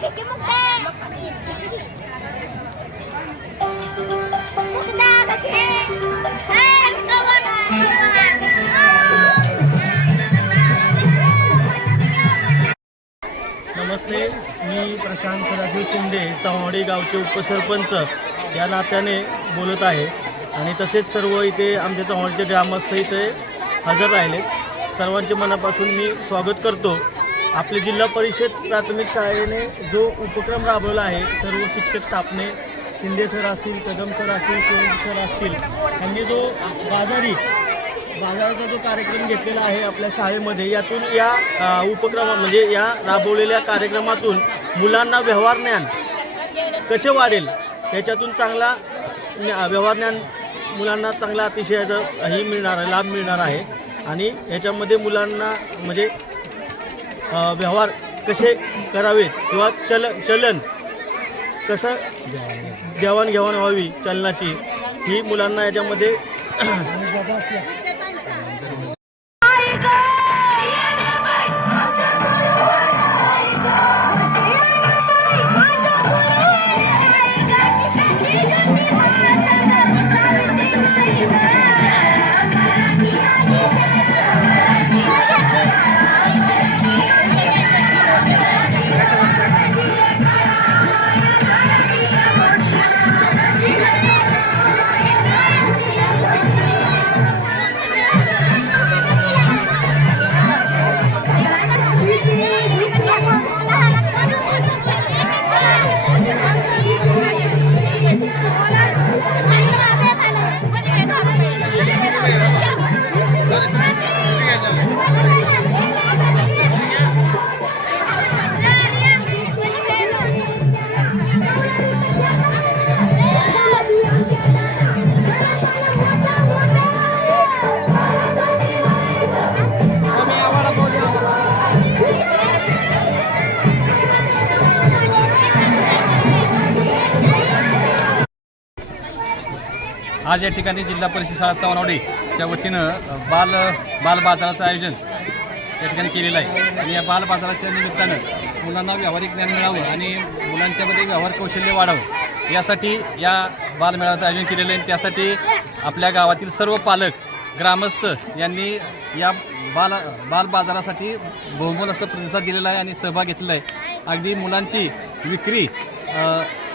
नमस्ते, मी प्रशांत सदाशिव शिंदे, चव्हाडी गावचे उपसरपंच या नात्याने बोलत आहे आणि तसेच सर्व इथे आमच्या चव्हाडीचे ग्रामस्थ इथे हजर राहिले. सर्वांचे मनापासून मी स्वागत करतो. आपले जिल्हा परिषद प्राथमिक शाळेने जो उपक्रम राबवला आहे, सर्व शिक्षक स्टाफने, शिंदे सर असतील, कदम सर असतील, सोनजी सर असतील, यांनी जो बाजाराचा जो कार्यक्रम घेतलेला आहे आपल्या शाळेमध्ये, यातून या उपक्रम म्हणजे या राबवलेल्या कार्यक्रमातून मुलांना व्यवहार ज्ञान कसे वाढेल याच्यातून चांगला व्यवहार ज्ञान मुलांना चांगला अतिशयाचं ही मिळणार आहे, लाभ मिळणार आहे. आणि याच्यामध्ये मुलांना म्हणजे व्यवहार कसे करावेत किंवा चलन कसं देवाणघेवाण व्हावी चलनाची, ही मुलांना याच्यामध्ये आज या ठिकाणी जिल्हा परिषद शाळा चव्हाडीच्या वतीनं बाल बाजाराचं आयोजन या ठिकाणी केलेलं आहे. आणि या बाल बाजाराच्या निमित्तानं मुलांना व्यावहारिक ज्ञान मिळावं आणि मुलांच्यामध्ये व्यवहार कौशल्य वाढावं यासाठी या बालमेळाव्याचं आयोजन केलेलं आहे. त्यासाठी आपल्या गावातील सर्व पालक, ग्रामस्थ यांनी या बाल बाजारासाठी बहुमोल असं प्रतिसाद दिलेला आहे आणि सहभाग घेतलेला आहे. अगदी मुलांची विक्री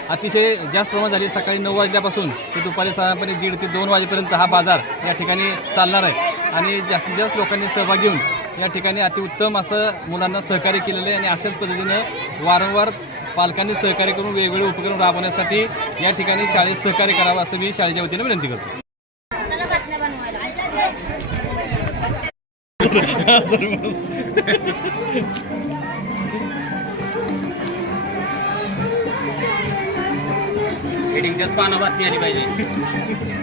अतिशय जास्त प्रमाणात झाली. सकाळी 9 वाजल्यापासून ते दुपारी साधारणपणे 1:30 ते 2 वाजेपर्यंत हा बाजार या ठिकाणी चालणार आहे. आणि जास्तीत जास्त लोकांनी सहभाग घेऊन या ठिकाणी अतिउत्तम असं मुलांना सहकार्य केलेलं आहे. आणि अशाच पद्धतीनं वारंवार पालकांनी सहकार्य करून वेगवेगळे उपक्रम राबवण्यासाठी या ठिकाणी शाळेत सहकार्य करावं असं मी शाळेच्या वतीनं विनंती करतो. हेडिंगच्याच पानं बातमी आली पाहिजे.